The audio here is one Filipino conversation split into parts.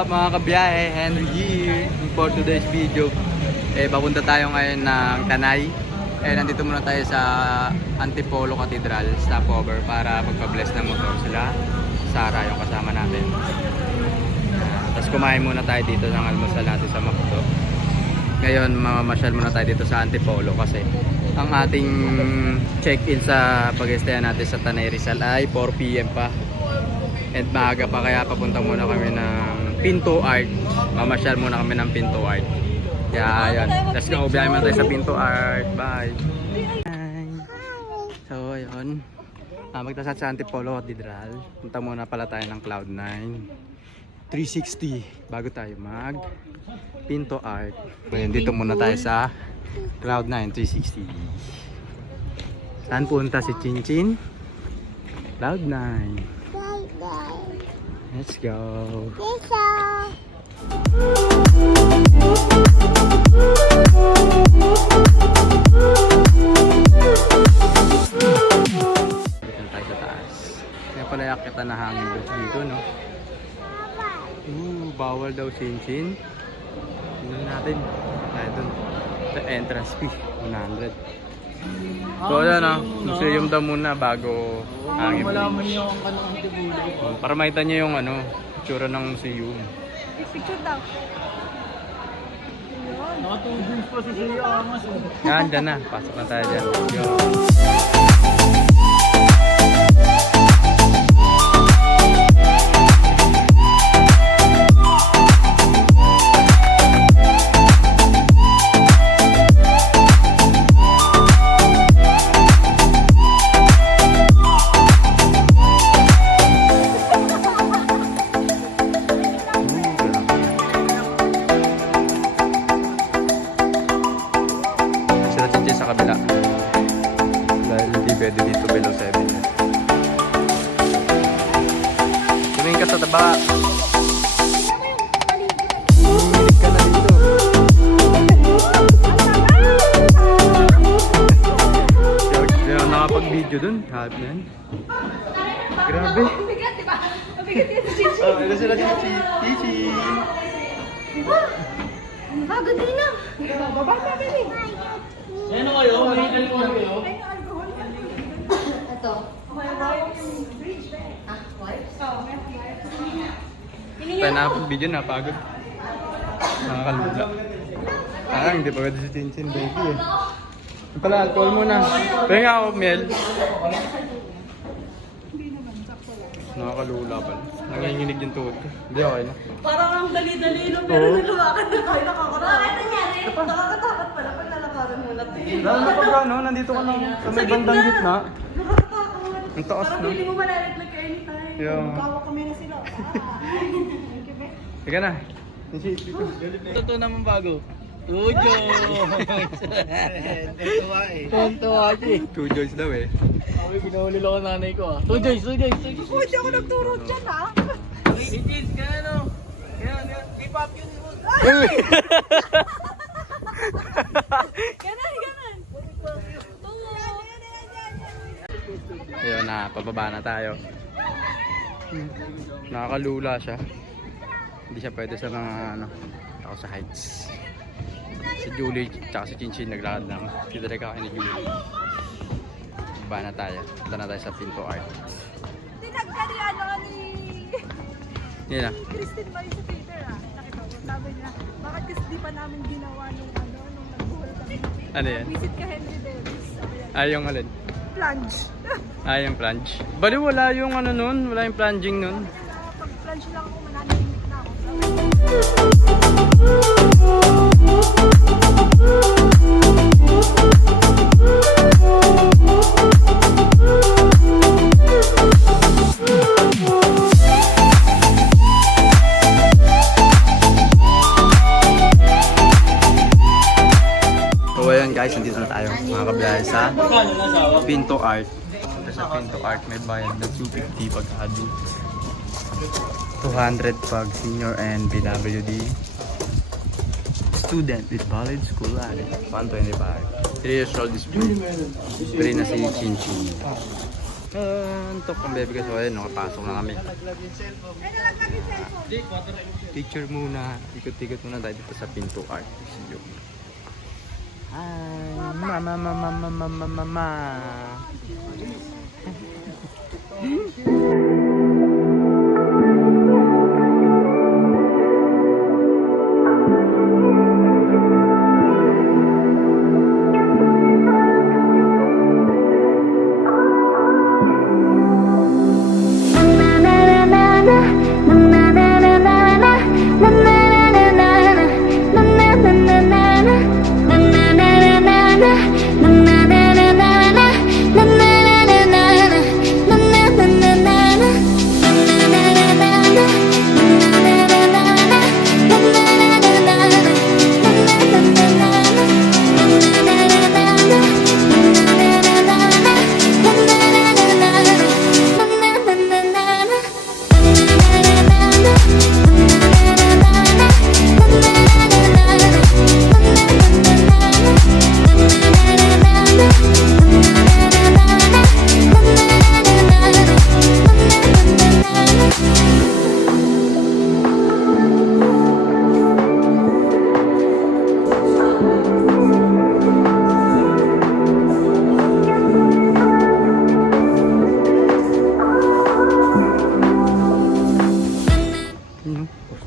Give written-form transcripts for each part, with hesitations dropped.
Mga kabiyahe, Henry here for today's video. Papunta tayo ngayon ng Tanay. Nandito muna tayo sa Antipolo Cathedral stopover para magpa-bless ng motor sila. Sara yung kasama natin. Tapos kumain muna tayo dito ng almusal natin sa McDo. Ngayon mamamasyal muna tayo dito sa Antipolo kasi ang ating check-in sa pag-estayan natin sa Tanay Rizal ay 4 PM pa. And maaga pa kaya papunta muna kami ng Pinto Art. Mamasyal muna kami ng Pinto Art. Kaya ayun, let's go. Biyahe muna tayo sa Pinto Art. Bye. Hi. So ayun, magtasat sa Antipolo Cathedral. Punta muna pala tayo ng Cloud9 360 bago tayo mag Pinto Art. Ngayon dito muna tayo sa Cloud9 360. Saan punta si Chinchin? Cloud9. Let's go. Let's go. Dito tayo sa taas. Kaya pala yakita na hangin dito, no? Bawal daw Chinchin. Tingnan natin. Tayo dun. The entrance fee, 100. So yan museum daw muna bago hangin. Malaman niyo ang kanang Antipolo. Para makita niyo yung itsura ng museum. Picture daw. Nakatulog pa si Sir Amas. Yan, dyan na. Pasok na tayo dyan. Yo. Sa kabila dahil hindi pwede dito below 7. Tumingin ka sa taba, humilig ka na dito. Hindi ako nakapag-video dun, hahat na yan. Grabe. Mabigat, diba? Mabigat yan si Chichi. Ito sila Chichi. Pagod din na. Baba na kami. Ano kayo? May alcohol kayo? Ito. Wipes? Tayo nakapag-video na, pagod. Nakakalula. Hindi pa pwede si Chinchin, baby eh. Yung pala, alcohol muna. Pwede nga ako, Mel. Nakakalula pala. Nanginginig yung tuhod ko. Hindi, okay na. Parang ang dali-dali no, pero nalawakan na tayo nakakaroon. Bakit nangyari? Nakakatakot pala pag nalakaran mo na. Lalo na pag nandito ka lang sa may bandang gitna. Nakakatakot. Ang taas Parang na. hindi mo malalaglag anytime. Yeah. Magkawak kami na sila. Sige na. Totoo naman bago. Tujo! Tuntua eh. Tuntua eh. 2 joys daw eh. Sabi, pinahuli lang ako nanay ko ah. Tujoy! Ako hindi ako nagturo dyan ha. Si Cheese, kaya ano? Kaya, K-pop yun. Ganon. Ayun na, pababa na tayo. Nakakalula siya. Hindi siya pwede sa mga ako sa heights. Si Julie tsaka si Chinchin naglakad lang. Kita rin kakain ni Julie. Baba na tayo. Punta na tayo sa Pinto Art. Tinagkali ni Yun na. Christine Marie sa Twitter Nakita mo, sabi niya, bakit kasi di pa namin ginawa nung nag-buhol kami. Ano yan? Visit ka Henry Davis. Sabi niya, Yung alin? plunge. Yung plunge. Bali wala yung nun. Wala yung plunging nun. Pag-plunge lang ako, mananahimik na ako. Pinto Art. Ito sa Pinto Art may bayad na 250 pag adult. 200 pag senior and PWD. Student with valid school ID. 125. 3 years old is free. Free na si Chin Chin. Antok ang baby ko. So ayun, nakapasok na kami. Picture muna. Ikot-ikot muna tayo dito sa Pinto Art. Hi, mama.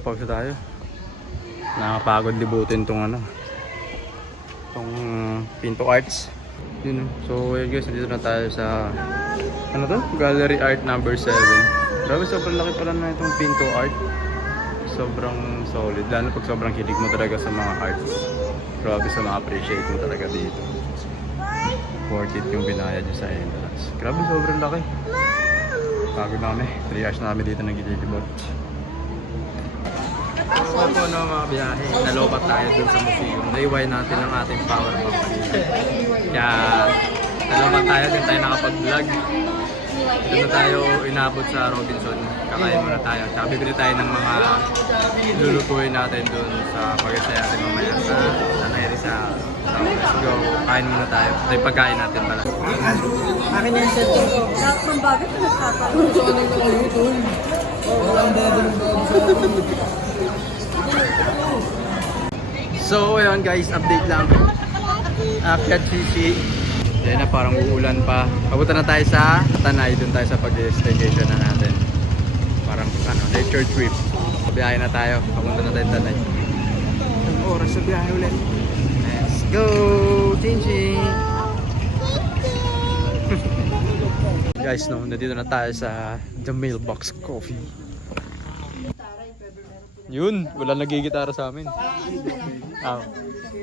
Pause tayo. Nakapagod libutin tong tong Pinto Arts. Yun. So guys, nandito na tayo sa Gallery Art number 7. Grabe, sobrang laki pala na itong Pinto Art. Sobrang solid. Lalo pag sobrang kilig mo talaga sa mga arts. Grabe, sa ma-appreciate mo talaga dito. Worth it yung binayad nyo sa entrance. Grabe, sobrang laki. Pagod na kami. 3 hours na kami dito nagililibot. So po mga biyahe, nalobat tayo dun sa museum. Naiway natin ang ating power bank. Kaya nalobat tayo, din tayo nakapag-vlog. Doon na tayo inabot sa Robinson. Kakain muna tayo. Tsaka bibili tayo ng mga lulutuin natin dun sa pag-isaya natin mamaya sa Rizal. So let's go. Kain muna tayo. Ito yung pagkain natin pala. Akin yan set. Lahat ng bagay na nagkakaroon. So ayun guys, update lang. Akyat Sisi. Yan na, parang uulan pa. Papunta na tayo sa Tanay, doon tayo sa pag-staycation na natin. Parang nature trip. Biyahe na tayo, papunta na tayo sa Tanay. Ang oras sa biyahe ulit. Let's go! Ching-ching! Guys, nandito na tayo sa The Mailbox Coffee. Yun, wala nagigitara sa amin.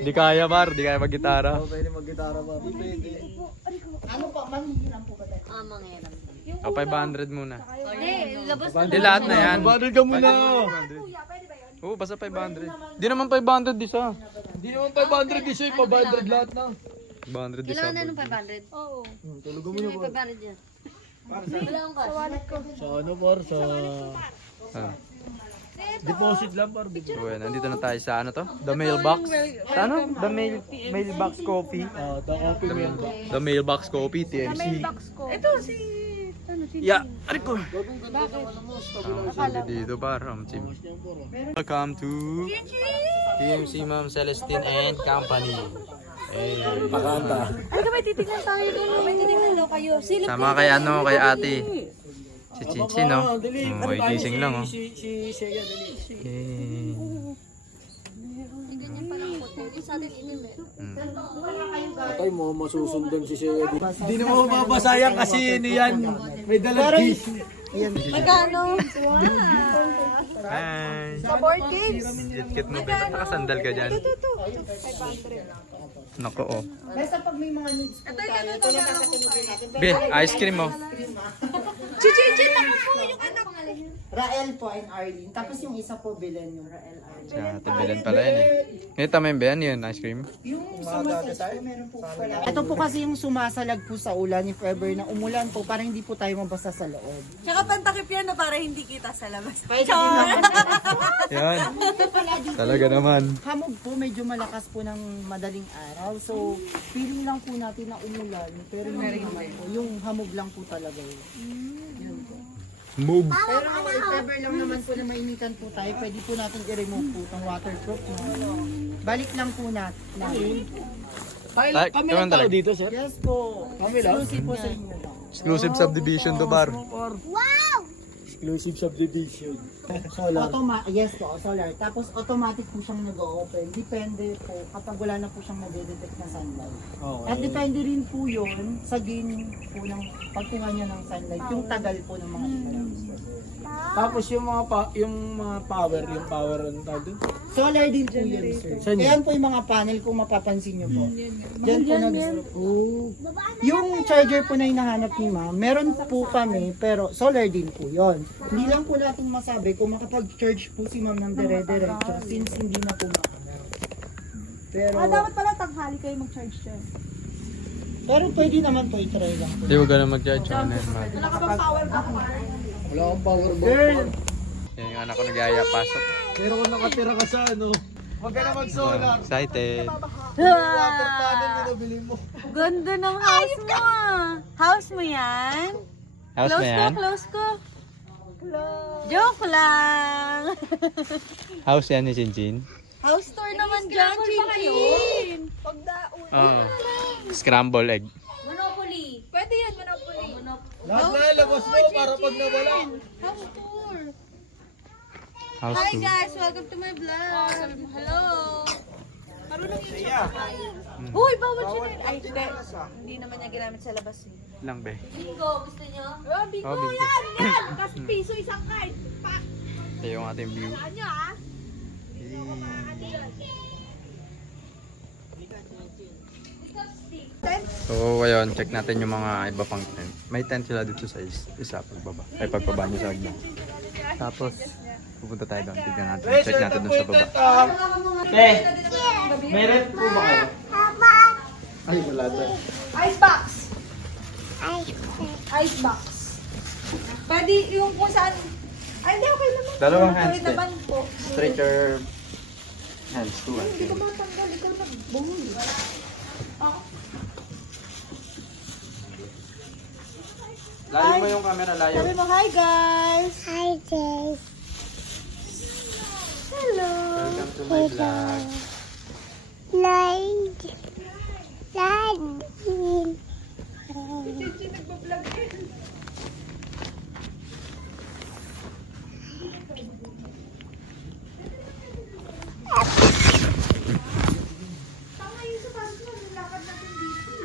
Di kaya Bar, di kaya mag-gitara. Pwede mag-gitara ba? Pwede. Ano pa, manghihiram po ba tayo? Manghiram. O, 500 muna. Hindi, labas na. Di lahat na yan. 500 ka muna! Oo, basta 500. Di naman 500 isa. Hindi naman 500 isa, 500 lahat na. 500 isa. Kailangan na ng 500? Oo. Tulugan mo Sino na may ba? 500 yan? Wala akong cash. Sa wallet ko. Sa ano par? Sa deposit lang par. So, yan, nandito na tayo sa The Mailbox. Sa The Mailbox Coffee. The coffee mo yan ba? The Mailbox Coffee, TMC. Ito si... Ano si... Yeah, ariko. Bakit? Dito parang Chim. Welcome to TMC Ma'am Celestine and Company. Hey. Pakanta. Ay, may titignan tayo doon. May titignan daw kayo. Silip Sama kay kay ate. Si Chinchin, no? May gising lang, oh. Si Shea, dali. Yay. Ganyan palang hotel. Yung sa atin inimet. Patay mo, masusundan si Shea. Hindi na mo mapapasayang kasi yan. May dalagis. Magkano? Hi. Sa board games. Kit mo, ba't nakasandal ka dyan? Ito. 500. Nako, oh. Basta pag may mga needs po tayo, ito lang kakatunugin natin. Be, ice cream, oh. Chichin, ako po yung anak ko. Rael po and Arlene. Tapos yung isa po, Belen yung Rael Arlene. Sa tibilan pala yan eh. Ito may ba yan yun? Ice cream? Yung sumasalag po, meron po pala. Ito po kasi yung sumasalag po sa ulan, if ever na umulan po, para hindi po tayo mabasa sa loob. Tsaka pantakip yan na para hindi kita sa labas. Pwede din naman. Yan. Pala dito Talaga yung naman. Hamog po, medyo malakas po ng madaling araw. So, feeling lang po natin na umulan. Pero hindi naman po. Yung hamog lang po talaga yun. Yun po. Move. Pero if ever lang naman po na mainitan po tayo, pwede po natin i-remove po itong waterproof. No? Balik lang po natin. Ay, Kami naman lang tao talaga. dito, sir. Yes po. Exclusive po sa inyo lang. Exclusive subdivision to bar. Exclusive subdivision. Solar. Yes po, solar. Tapos automatic po siyang nag-open. Depende po kapag wala na po siyang nade-detect na sunlight. Okay. At depende rin po yun sa gain po ng pagkuha niya ng sunlight, yung tagal po ng mga ilaws. Tapos yung mga power, yung power ang tawag dun. Solar din po yun, sir. Saan yun? Ayan po yung mga panel kung mapapansin niyo po. Diyan po yung charger po na hinahanap ni ma'am, meron po kami, pero solar din po yun. Hindi lang po natin masabi kung makapag-charge po si ma'am ng dire-diretso since hindi na po makapag. Pero, Dapat pala tanghali kayo mag-charge dyan. pero pwede naman po i-try lang po. Hindi, huwag ka na mag-judge. Ano normal. Wala ka bang power bank? Wala akong power bank. Girl! Yan yung anak ko nag-aya pasok. Pero kung nakatira ka sa ano, huwag ka na mag-solar. Excited. Water panel na nabili mo. Ganda ng house mo ah. House mo yan? House mo yan? Close ko. Joke lang. House yan ni Chinchin. House tour naman dyan, Chinchin. Pagdaon. Oo. Scramble egg. Monopoly. Pwede yan, Monopoly. Lahat na labas mo para pag nawala. House tour. House Hi 2. guys, welcome to my vlog. Hello. Marunong yun siya. Uy, bawal siya rin. Ay, hindi. Hindi naman niya ginamit sa labas eh. Lang be. Bingo, gusto niyo? Oh, bigo Oh, bigo. yan! Kasi piso isang kahit. Ito yung ating view. Ano nyo ah? So, ayun, check natin yung mga iba pang tent. May tent sila dito sa isa, pagbaba. Ay, pagbaba nyo sa agna. Tapos, pupunta tayo doon. Tignan natin. Check natin doon sa baba. Meron po ba kayo? Ay, wala tayo. Icebox! Icebox. Pwede yung kung saan... Ay, hindi, okay naman. Dalawang Pwede handstand. naman po. Straight your hands to Hindi ko matanggal. Ikaw na buhol. Layo mo yung camera, layo. Sabi mo, hi guys! Hello! Welcome to my vlog.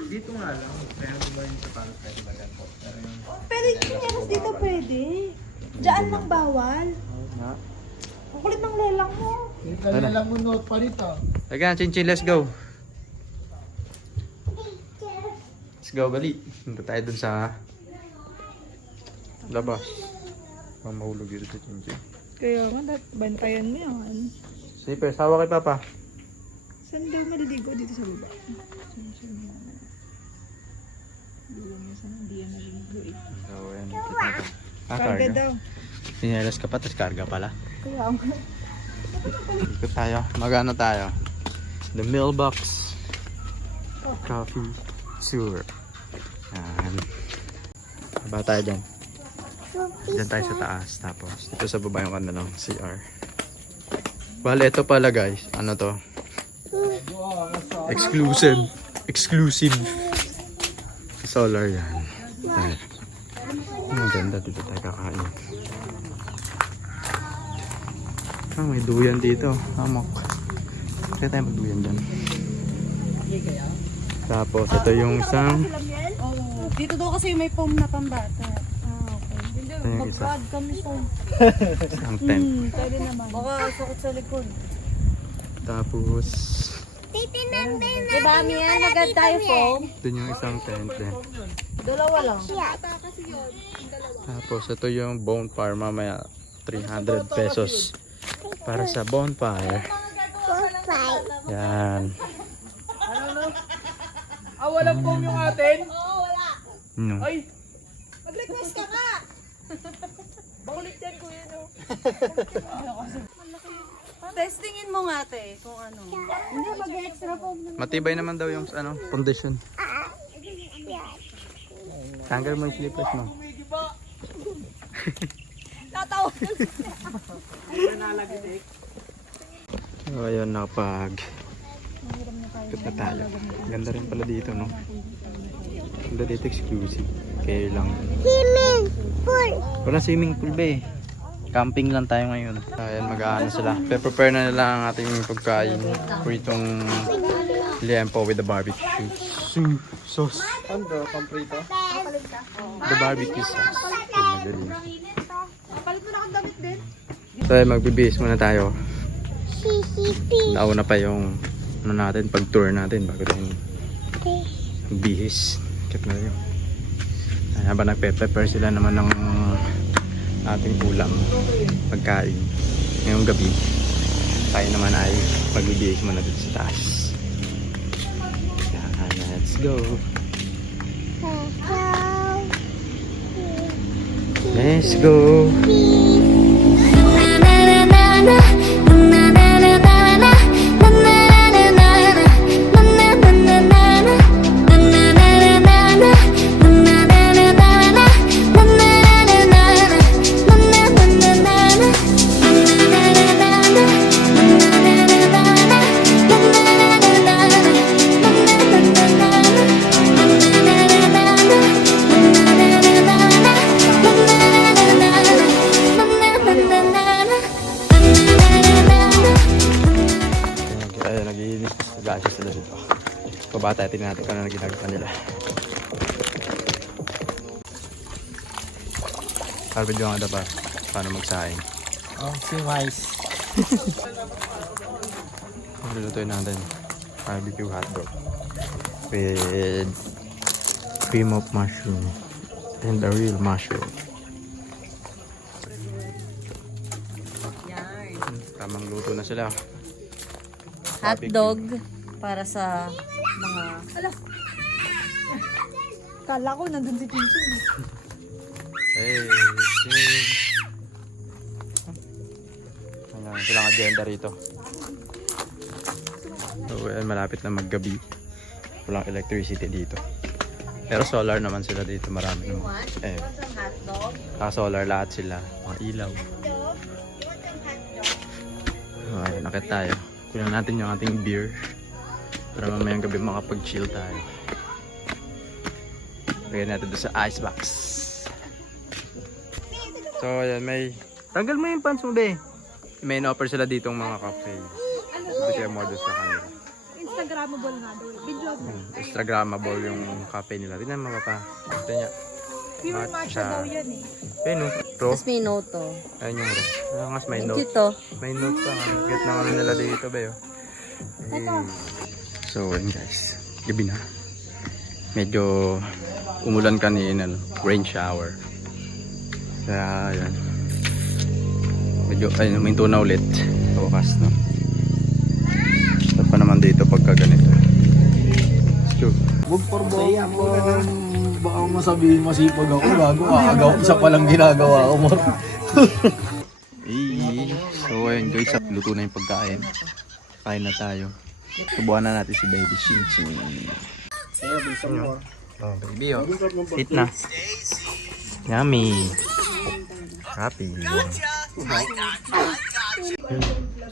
Dito nga lang. Kaya mo ba yung sapatos tayo maganda? Pero yung... Pwede chinelas dito, pwede. Diyan lang bawal. Na. Ang kulit ng lelang mo. Kaya lang mo note pa rito. Teka, Chinchin, let's go. Let's go, bali. Punta tayo dun sa labas. Baka mahulog dito sa Chinchin. Kaya nga, bantayan mo yan. Sige, sawa kay Papa. Saan daw maliligo dito sa baba? Hindi yan naliligo eh. So, ayan. Ah, Karga karga. daw. Sinelas ka pa, tapos karga pala. Kaya nga. Ikot tayo. Magano tayo? The mailbox. Coffee. Tour. Yan. Baba tayo dyan. Dyan tayo sa taas. Tapos dito sa baba yung kanilang CR. Bale, ito pala guys. Ano to? Exclusive. Exclusive. Solar yan. Ayan. Ang ganda. Dito tayo kakain. Ah, may duyan dito. Amok. Kaya tayo magduyan dyan. Tapos, ito yung isang... Oh, dito daw kasi may foam na pambata. Ito yung isa. Kami foam. Isang tent. Pwede naman. Baka sakit sa likod. Tapos... Diba, Mia? Nag-add tayo foam? Doon yung isang tent eh. Dalawa lang. Tapos ito yung bonfire mamaya. 300 pesos. Para sa bonfire. Yan. Ah, walang foam yung atin? No. Ay! Mag-request ka nga! Bakulit yan, kuya, no? Testingin mo nga, te, kung ano. Hindi, mag-extra foam na. Matibay naman daw yung ano, condition. Tanggal mo yung slippers mo. Tatawa. So ayun, nakapag ikot na tayo. Ganda rin pala dito, no? Ganda dito, exclusive. Kaya lang. Swimming pool! Wala swimming pool ba eh. Camping lang tayo ngayon. Ayan, mag-aano sila. Prepare na nila ang ating pagkain. Pritong liempo with the barbecue sauce. Ano, pamprito? The barbecue sauce. Magaling. Palit mo na kang damit din. So ayun, magbibihis muna tayo. Nauna pa yung ano natin, pag-tour natin bago tayo bihis. Check na yun. Habang nagpe-prepare sila naman ng ating ulam, pagkain ngayong gabi, tayo naman ay magbibihis muna dito sa taas. Yan, let's go. Let's go. Sila dito. Pabata, tingnan natin kung ano ginagawa nila. Harvard yung ada pa. Paano magsaing? Oh, si Wise. Lulutuin natin. Barbecue hotdog. With cream of mushroom. And a real mushroom. Tamang luto na sila. Hotdog para sa mga... Kala ko nandun si Chinchin. Hey, ayan, silang agenda rito. So, ayan, malapit na maggabi. Walang electricity dito. Pero solar naman sila dito, marami naman. Eh, solar lahat sila. Mga ilaw. So, ayun, nakit tayo. Kunin natin yung ating beer. Para mamayang gabi makapag-chill tayo. Lagyan natin doon sa icebox. So, ayan, may... Tanggal mo yung pants mo, be. May in-offer sila ditong mga cafe. Hindi siya modus sa kanila. Instagrammable nga daw. Video mo. Instagrammable yung cafe nila. Tingnan mo pa. Ito niya. Pure matcha daw yan eh. Ayun, no? Pro. Tapos may noto. Ayun yung pro. Ayun, mas may note. Cute to. May note pa. Get na kami nila dito, be. So, ayun guys. Gabi na. Medyo umulan kanina, no? Rain shower. Kaya, ayan. Medyo, ayun, may tuna ulit. Sa wakas, no? Ito pa naman dito pagka ganito. Let's go. Huwag porbo. Baka masabihin masipag ako. Gago agaw. Isa palang ginagawa ko, Mor. So, ayun guys. Luto na yung pagkain. Kain na tayo. Subuhan na natin si Baby Chinchin. Oh, baby, oh. Eat na. Yummy. Happy.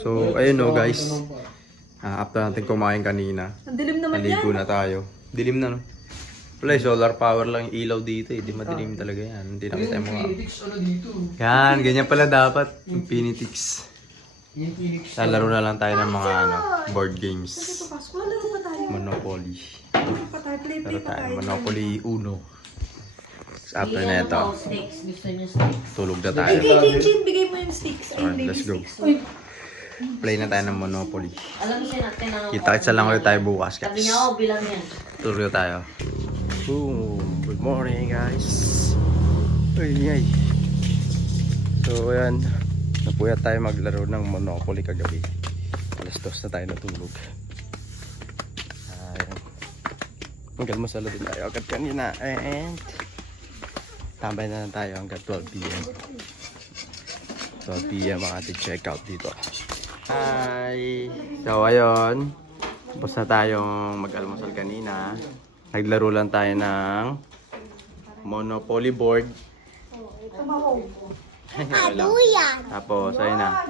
So, ayun no guys. After natin kumain kanina, Ang dilim naman naligo na tayo. Dilim na no? Wala, solar power lang yung ilaw dito eh. Di madilim talaga yan. Hindi nakita yung mga... Yan, ganyan pala dapat. Infinitix. Lalaro na lang tayo ng mga board games. Monopoly. Laro tayo. Monopoly Uno. After na ito, Steaks. Gusto niyo steaks? tulog na tayo. Chinchin, bigay mo yung steaks. Alright, let's go. Play na tayo ng Monopoly. Alam mo siya natin ang... Kita-kitsa lang ulit tayo bukas, Sabi guys. niya, oh, bilang yan. Tuloy tayo. Boom! Good morning, guys. Ay. So, ayan. Napuyat tayo maglaro ng Monopoly kagabi. Alas 2 na tayo natulog. Ayan. Magkalmasalo din tayo agad kanina. And tambay na lang tayo hanggang 12 p.m. 12 p.m. ang ating check out dito. Hi! So, ayun. Tapos na tayong mag-almusal kanina. Naglaro lang tayo ng Monopoly board. Tapos, ayun na.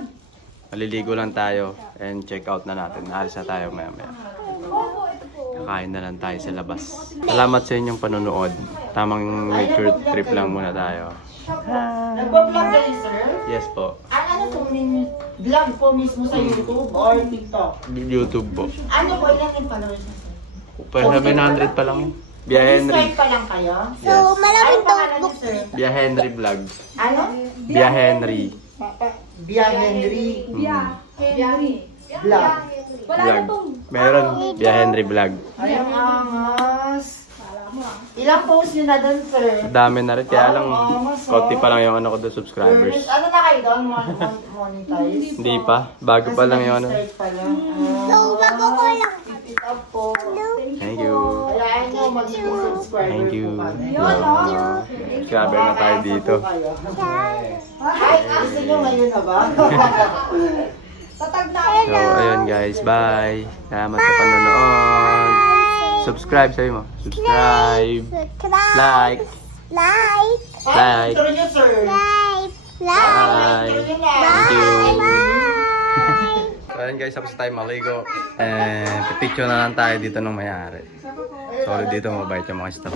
Maliligo lang tayo and check out na natin. Alis na tayo maya-maya. Kakain na lang tayo sa labas. Salamat sa inyong panonood. Tamang nature trip lang muna tayo. Nagpa-vlog kayo, sir? Yes po. Ano po, vlog po mismo sa YouTube or TikTok? YouTube po. Ano po, ilan yung followers na, sir? Pero 700 pa lang. Bia Henry. Subscribe pa lang kayo? Yes. Ano pangalan niyo, sir? Bia Henry Vlogs. Ano? Bia Henry. Bia Henry Vlog. Vlog. Meron. Bia Henry Vlog. Ay, ang angas. Ilang post nyo na doon, sir? Dami na rin. Kaya lang, konti pa lang yung ano ko doon subscribers. Ano na kayo doon? Monetize? Hindi pa. Bago pa lang yung ano. Start pa lang. Bago ko lang. Keep it up po. Thank you. Kayaan nyo maging subscriber Thank you. po kami. Subscriber na tayo dito. Ay, gusto nyo ngayon na ba? So, ayun guys. Bye. Salamat sa panonood. Subscribe sa'yo mo. Subscribe. Like. Like. Intro nyo, sir. Bye. Intro nyo na. Thank you. So, ayun guys. Tapos tayo maligo. Pipicture na lang tayo dito nung mayari. Sorry dito. Mabait yung mga staff.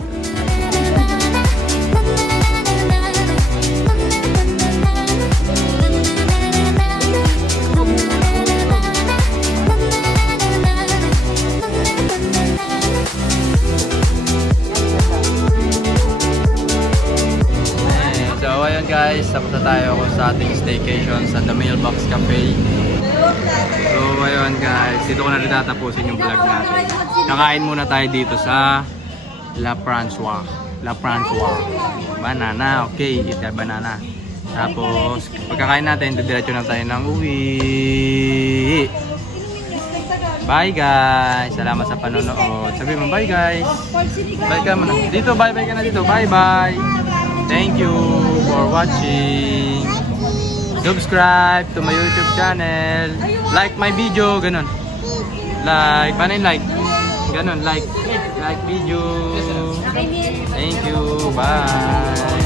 So ayun guys, tapos na tayo sa ating staycation sa The Mailbox Cafe. So ayun guys, dito ko na rin tatapusin yung vlog natin. Kakain muna tayo dito sa La Francois. Banana, okay, eat a banana. Tapos pagkakain natin, didiretso na tayo ng uwi. Bye guys, salamat sa panonood. Sabi mo bye guys. Bye ka muna. Dito, bye ka na dito. Bye bye. Thank you for watching. Subscribe to my YouTube channel. Like my video, ganun. Like, paano yung like? Ganun, like video. Thank you, bye.